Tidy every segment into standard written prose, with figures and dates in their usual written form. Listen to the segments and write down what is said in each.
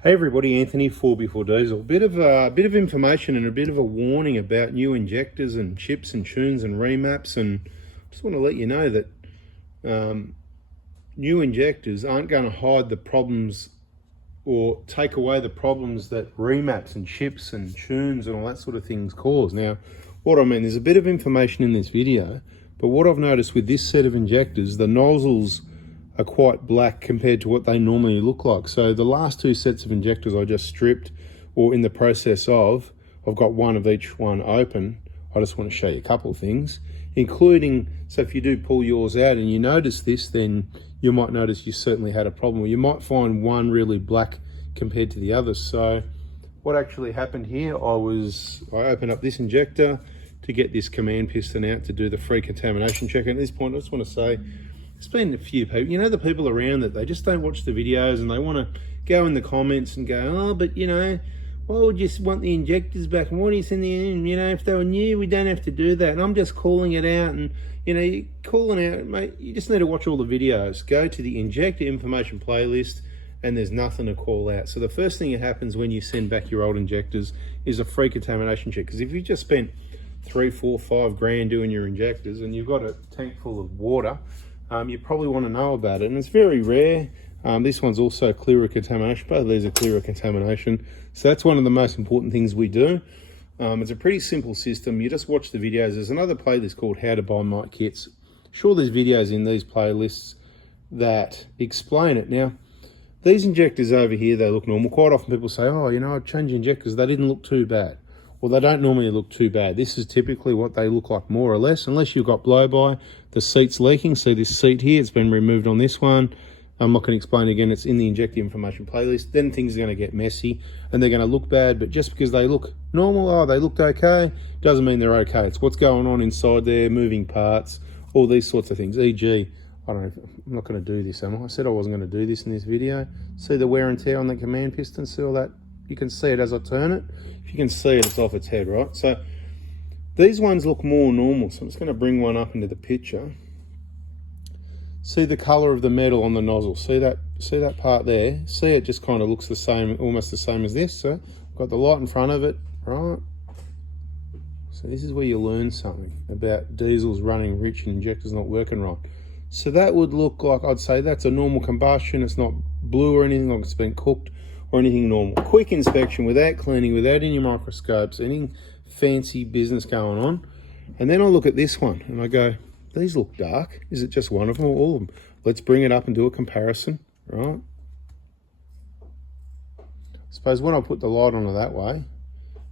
Hey everybody, Anthony, 4B4Diesel. A bit of information and a bit of a warning about new injectors and chips and tunes and remaps, and just want to let you know that new injectors aren't going to hide the problems or take away the problems that remaps and chips and tunes and all that sort of things cause. Now, what I mean, there's a bit of information in this video, but what I've noticed with this set of injectors, the nozzles are quite black compared to what they normally look like. So the last two sets of injectors I just stripped, or in the process of, I've got one of each one open. I just want to show you a couple of things, including, so if you do pull yours out and you notice this, then you might notice you certainly had a problem, or you might find one really black compared to the others. So what actually happened here, I opened up this injector to get this command piston out to do the free contamination check. And at this point, I just want to say, there's been a few people, you know, the people around that they just don't watch the videos and they want to go in the comments and go, oh, but you know, why would you want the injectors back? And why do you send the in? You know, if they were new, we don't have to do that. And I'm just calling it out. And, you know, you're calling out, mate, you just need to watch all the videos. Go to the injector information playlist and there's nothing to call out. So the first thing that happens when you send back your old injectors is a free contamination check. Because if you just spent 3, 4, 5 grand doing your injectors and you've got a tank full of water, you probably want to know about it, and it's very rare. This one's also clear contamination. Both of these are clear contamination, so that's one of the most important things we do. It's a pretty simple system. You just watch the videos. There's another playlist called How to Buy Mite Kits. Sure, there's videos in these playlists that explain it. Now, these injectors over here, they look normal. Quite often people say, oh, you know, I've changed injectors, they didn't look too bad. Well, they don't normally look too bad. This is typically what they look like, more or less, unless you've got blow-by. The seat's leaking. See this seat here? It's been removed on this one. I'm not going to explain again. It's in the injector information playlist. Then things are going to get messy and they're going to look bad. But just because they look normal, oh, they looked okay, doesn't mean they're okay. It's what's going on inside there, moving parts, all these sorts of things. E.g., I don't know, I'm not going to do this, am I? I said I wasn't going to do this in this video. See the wear and tear on the command piston? See all that? You can see it as I turn it. If you can see it, it's off its head, right? So these ones look more normal. So I'm just going to bring one up into the picture. See the color of the metal on the nozzle. See that part there? See it just kind of looks the same, almost the same as this. So I've got the light in front of it, right? So this is where you learn something about diesels running rich and injectors not working right. So that would look like, I'd say that's a normal combustion. It's not blue or anything like it's been cooked or anything normal. Quick inspection without cleaning, without any microscopes, any fancy business going on. And then I look at this one and I go, these look dark. Is it just one of them or all of them? Let's bring it up and do a comparison, right? I suppose when I put the light on it that way,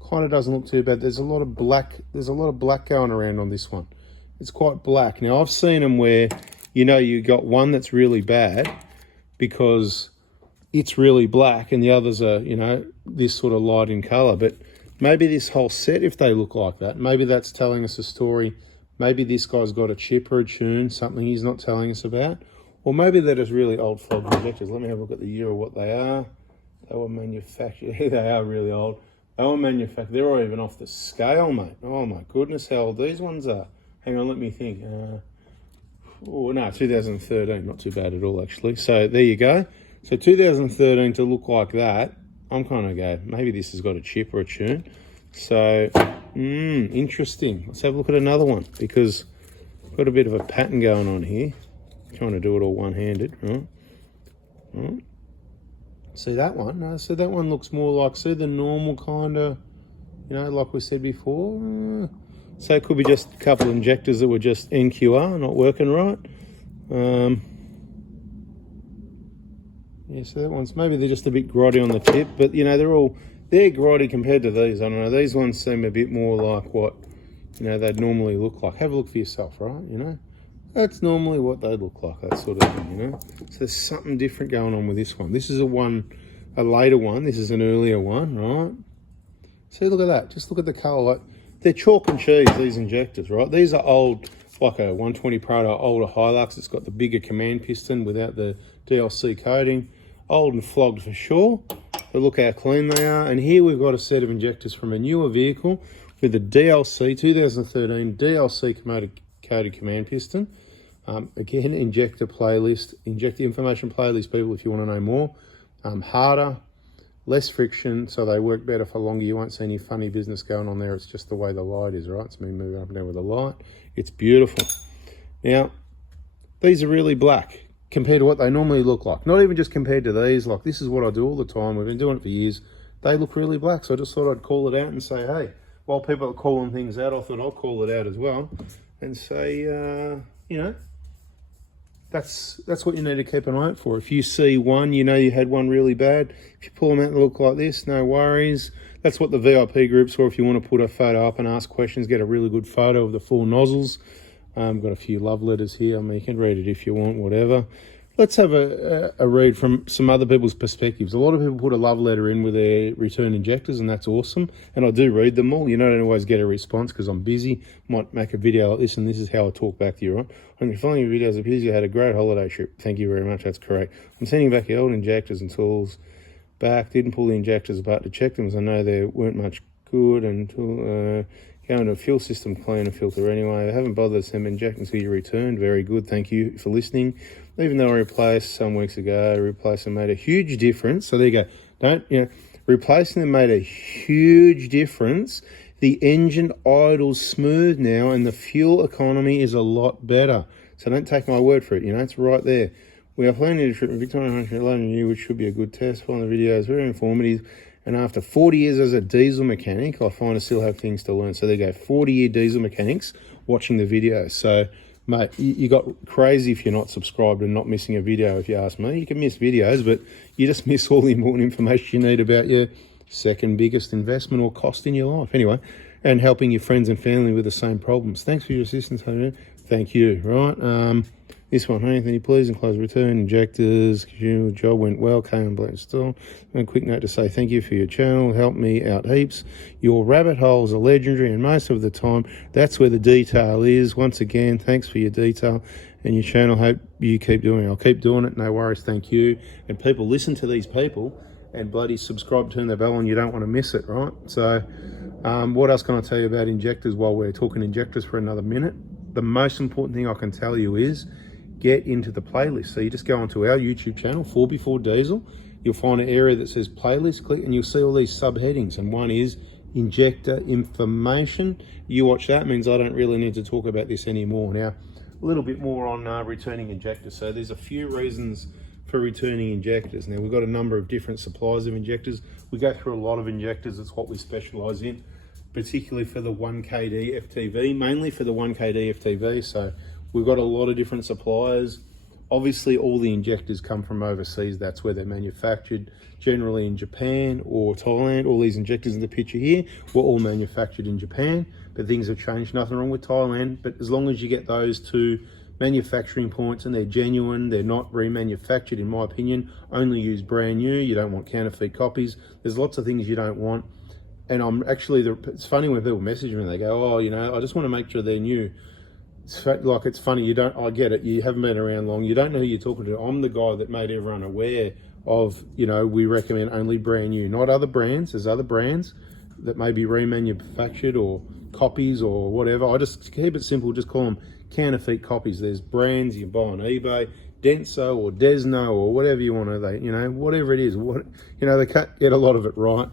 kind of doesn't look too bad. There's a lot of black going around on this one. It's quite black. Now I've seen them where, you know, you got one that's really bad because it's really black and the others are, you know, this sort of light in color. But maybe this whole set, if they look like that, maybe that's telling us a story. Maybe this guy's got a chip or a tune, something he's not telling us about. Or maybe they're just really old flogged injectors. Let me have a look at the year of what they are. They were manufactured, they are really old. They were manufactured, they're all even off the scale, mate. Oh my goodness, how old these ones are. Hang on, let me think. Oh no, 2013, not too bad at all actually. So there you go. So 2013 to look like that, I'm kind of go, maybe this has got a chip or a tune. So, interesting. Let's have a look at another one because I've got a bit of a pattern going on here. I'm trying to do it all one-handed, right? Right. See that one? No, so that one looks more like, see the normal kind of, you know, like we said before. So it could be just a couple of injectors that were just NQR, not working right. Yeah, so that one's, maybe they're just a bit grotty on the tip, but you know, they're grotty compared to these. I don't know, these ones seem a bit more like what, you know, they'd normally look like. Have a look for yourself, right? You know, that's normally what they'd look like, that sort of thing, you know. So there's something different going on with this one. This is a later one. This is an earlier one, right? See, look at that. Just look at the color. Like, they're chalk and cheese, these injectors, right? These are old, like a 120 Proto, older Hilux. It's got the bigger command piston without the DLC coating. Old and flogged for sure. But look how clean they are. And here we've got a set of injectors from a newer vehicle with the DLC 2013 DLC coated command piston. Again, injector playlist, injector information playlist, people, if you want to know more. Harder, less friction, so they work better for longer. You won't see any funny business going on there. It's just the way the light is, right? It's me moving up and down with the light. It's beautiful. Now, these are really black compared to what they normally look like. Not even just compared to these. Like, this is what I do all the time. We've been doing it for years. They look really black, so I just thought I'd call it out and say, hey, while people are calling things out, I thought I'll call it out as well and say, you know, that's what you need to keep an eye out for. If you see one, you know you had one really bad. If you pull them out and look like this, no worries. That's what the VIP group's for. If you want to put a photo up and ask questions, get a really good photo of the full nozzles. Got a few love letters here. I mean, you can read it if you want, whatever. Let's have a read from some other people's perspectives. A lot of people put a love letter in with their return injectors, and that's awesome. And I do read them all. You don't always get a response because I'm busy. Might make a video like this, and this is how I talk back to you, right? On your following videos, it appears you had a great holiday trip. Thank you very much. That's correct. I'm sending back the old injectors and tools back. Didn't pull the injectors apart to check them, as I know they weren't much good until going to a fuel system cleaner filter anyway. I haven't bothered to send inject until you returned. Very good. Thank you for listening. Even though I replaced some weeks ago, replacing made a huge difference. So there you go. Replacing them made a huge difference. The engine idles smooth now, and the fuel economy is a lot better. So don't take my word for it. It's right there. We are planning a trip in Victoria 100 London New, which should be a good test. Following the video is very informative. And after 40 years as a diesel mechanic, I find I still have things to learn. So there you go, 40-year diesel mechanics watching the video. So, mate, you got crazy if you're not subscribed and not missing a video, if you ask me. You can miss videos, but you just miss all the important information you need about your second biggest investment or cost in your life. Anyway, and helping your friends and family with the same problems. Thanks for your assistance, Henry. Thank you, right? This one, Anthony, please enclose return injectors. Your job went well, came in black still. A quick note to say thank you for your channel. Helped me out heaps. Your rabbit holes are legendary, and most of the time, that's where the detail is. Once again, thanks for your detail and your channel. Hope you keep doing it. I'll keep doing it. No worries. Thank you. And people, listen to these people and bloody subscribe, turn the bell on. You don't want to miss it, right? So, what else can I tell you about injectors while we're talking injectors for another minute? The most important thing I can tell you is get into the playlist. So you just go onto our YouTube channel, 4x4 Diesel. You'll find an area that says playlist, click, and you'll see all these subheadings. And one is injector information. You watch that, means I don't really need to talk about this anymore. Now, a little bit more on returning injectors. So there's a few reasons for returning injectors. Now, we've got a number of different suppliers of injectors. We go through a lot of injectors. It's what we specialize in, particularly for the 1KD FTV, mainly for the 1KD FTV. So we've got a lot of different suppliers. Obviously, all the injectors come from overseas. That's where they're manufactured, generally in Japan or Thailand. All these injectors in the picture here were all manufactured in Japan, but things have changed. Nothing wrong with Thailand, but as long as you get those two manufacturing points and they're genuine, they're not remanufactured, in my opinion, only use brand new. You don't want counterfeit copies. There's lots of things you don't want. And I'm actually, it's funny when people message me and they go, oh, I just want to make sure they're new. It's funny, I get it, you haven't been around long, you don't know who you're talking to. I'm the guy that made everyone aware of, we recommend only brand new, not other brands. There's other brands that may be remanufactured or copies or whatever. I just keep it simple, just call them counterfeit copies. There's brands you buy on eBay, Denso or Desno or whatever you want to, whatever it is, they can't get a lot of it right.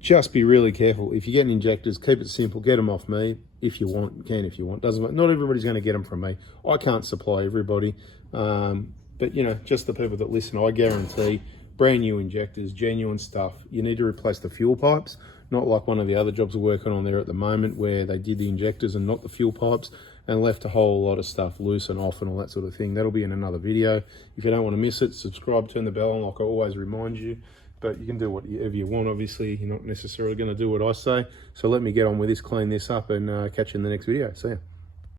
Just be really careful. If you're getting injectors, keep it simple, get them off me. If you want, you can if you want. Not everybody's going to get them from me. I can't supply everybody. But, just the people that listen, I guarantee brand new injectors, genuine stuff. You need to replace the fuel pipes, not like one of the other jobs we're working on there at the moment where they did the injectors and not the fuel pipes and left a whole lot of stuff loose and off and all that sort of thing. That'll be in another video. If you don't want to miss it, subscribe, turn the bell on like I always remind you. But you can do whatever you want, obviously. You're not necessarily going to do what I say. So let me get on with this, clean this up, and catch you in the next video. See ya.